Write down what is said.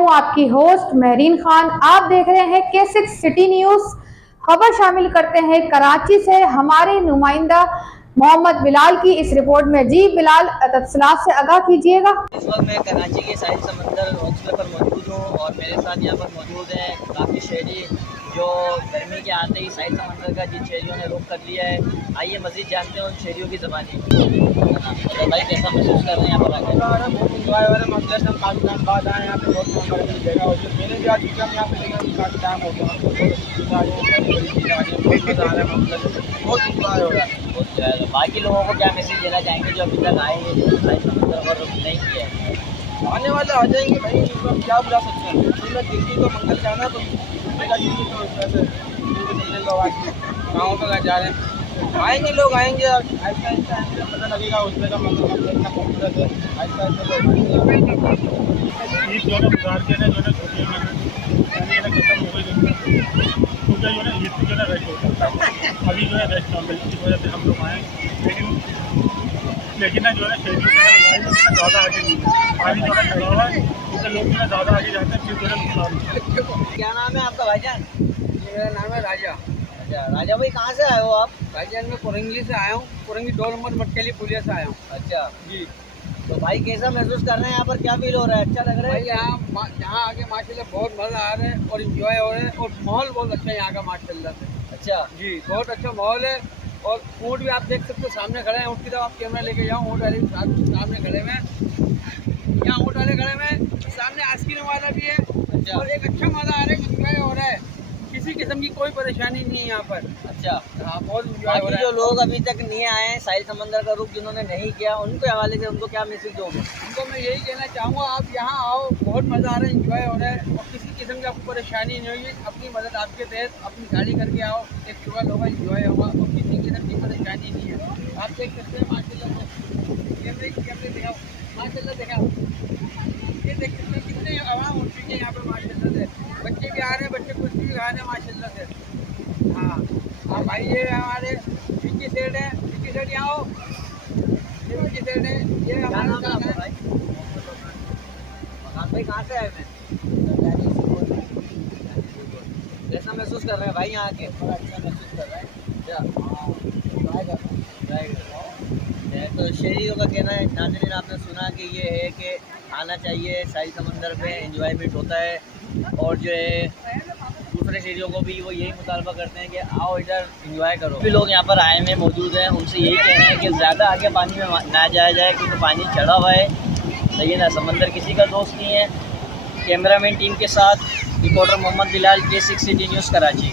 हूं आपकी होस्ट महरीन खान। आप देख रहे हैं K6 सिटी न्यूज। खबर शामिल करते हैं कराची से हमारे नुमाइंदा मोहम्मद बिलाल की इस रिपोर्ट में। जी बिलाल, तफसीलात से आगाह कीजिएगा। इस वक्त मैं कराची के साहिल समंदर हॉस्टल पर मौजूद हूँ और मेरे साथ यहाँ पर मौजूद हैं काफ़ी शहरी जो गर्मी के आते ही साहिल समंदर का जिन शहरियों ने रुख कर लिया है। आइए मज़ीद जानते हैं उन शहरियों की ज़बानी। तो भाई कैसा महसूस कर रहे हैं यहाँ पर आकर? बहुत इंजॉय हो रहा है। मतलब हम काफ़ी टाइम बाद आए यहाँ पे, बहुत मेमोरेबल जगह होती है। मैंने भी आज सोचा यहाँ पे, लेकिन काफ़ी टाइम हो गया, बहुत मज़ा आ रहा है। मतलब बहुत इंजॉय हो रहा है। बहुत बाकी लोगों को क्या मैसेज देना चाहेंगे जो अभी तक आए हैं साहिल समंदर पर रुख नहीं किया है? आने वाले आ जाएंगे भाई, इनको क्या बुला सकते हैं। मतलब दिल्ली को मंगल जाना तो दिल्ली तो वैसे चलने लोग आज गाँव पर जा रहे हैं। आएंगे लोग, आएंगे और आहिस्ता आहिस्ता आएंगे, पता लगेगा उसमें का मंगल कितना खूबसूरत है। आहिस्ता आहिस्ता लोग ईद जो है गुजार के जो है छुट्टियों में खत्म हो गई, क्योंकि जो है ईद जो है रेस्ट होता है। अभी जो है रेस्ट नॉर्मल की वजह से हम लोग आए, लेकिन ना जो है शहरी ज़्यादा आगे नहीं है। पानी जो है खड़ा हुआ है, क्योंकि लोग जो है ज़्यादा आगे जाते हैं, फिर जो है नुकसान। क्या नाम है आपका भाईजान? मेरा नाम है राजा। अच्छा राजा भाई, कहाँ से आए हो आप? भाईजान मैं कोरंगी से आया हूँ, कोरंगी 2 नंबर मटकेली पुलिया से आया हूँ। अच्छा जी तो भाई कैसा महसूस कर रहे हैं यहाँ पर? क्या फील हो रहा है? अच्छा लग रहा भाई, है? यहाँ आके माशाल्लाह बहुत मज़ा आ रहा है और इंजॉय हो रहा है, और माहौल बहुत अच्छा है यहाँ का माशाल्लाह से। अच्छा जी बहुत अच्छा माहौल है। और ऊँट भी आप देख सकते हो, सामने खड़े हैं। ऊँट की तरफ आप कैमरा लेके जाओ, ऊँट वाले सामने खड़े हुए हैं। यहाँ ऊँट वाले खड़े हुए हैं, सामने आइसक्रीम वाला भी है। अच्छा और एक अच्छा मज़ा आ रहा है, इंजॉय हो रहा है। किसी किस्म की कोई परेशानी नहीं है यहाँ पर। अच्छा। हाँ बहुत इंजॉय हो बाकी रहा जो है। लोग अभी तक नहीं आए हैं साहिल समंदर का रुख जिन्होंने नहीं किया, उनके हवाले से उनको क्या मैसेज दोगे? उनको मैं यही कहना चाहूँगा, आप यहाँ आओ, बहुत मज़ा आ रहा है, इंजॉय हो रहा है, और किसी किस्म की आपको परेशानी नहीं होगी। अपनी मदद आपके तहत अपनी गाड़ी करके आओ, एक शुगर होगा, इंजॉय होगा, और किसी किस्म की परेशानी नहीं है। आप देख सकते हैं माशाल्लाह से, कैमरे दिखाओ, माशाल्लाह दिखाओ, ये देख सकते हैं कितने आवाम हो चुके हैं यहाँ पर माशाल्लाह से। बच्चे भी आ रहे हैं, बच्चे कुछ भी खा रहे हैं माशाल्लाह से। हाँ आप आइए, हमारे पीछे साइड है, पीछे साइड यहाँ आओ, ये पीछे साइड है, ये क्या नाम है हमारा आपका भाई? मकान भाई कहाँ से आए थे? कैसा महसूस कर रहे हैं भाई यहाँ आके? अच्छा महसूस कर रहा है। क्या तो शहरियों का कहना है, नाज़रीन आपने सुना कि ये है कि आना चाहिए साहिल समंदर पे, एंजॉयमेंट होता है। और जो है दूसरे शहरियों को भी वो यही मुतालबा करते हैं कि आओ इधर एंजॉय करो। भी लोग यहाँ पर आए हुए मौजूद हैं, उनसे यही कहना है कि ज़्यादा आगे पानी में ना जाया जाए, क्योंकि पानी चढ़ा हुआ है। सही है ना, समंदर किसी का दोस्त नहीं है। कैमरामैन टीम के साथ reporter Mohammad Bilal, K6 city news Karachi.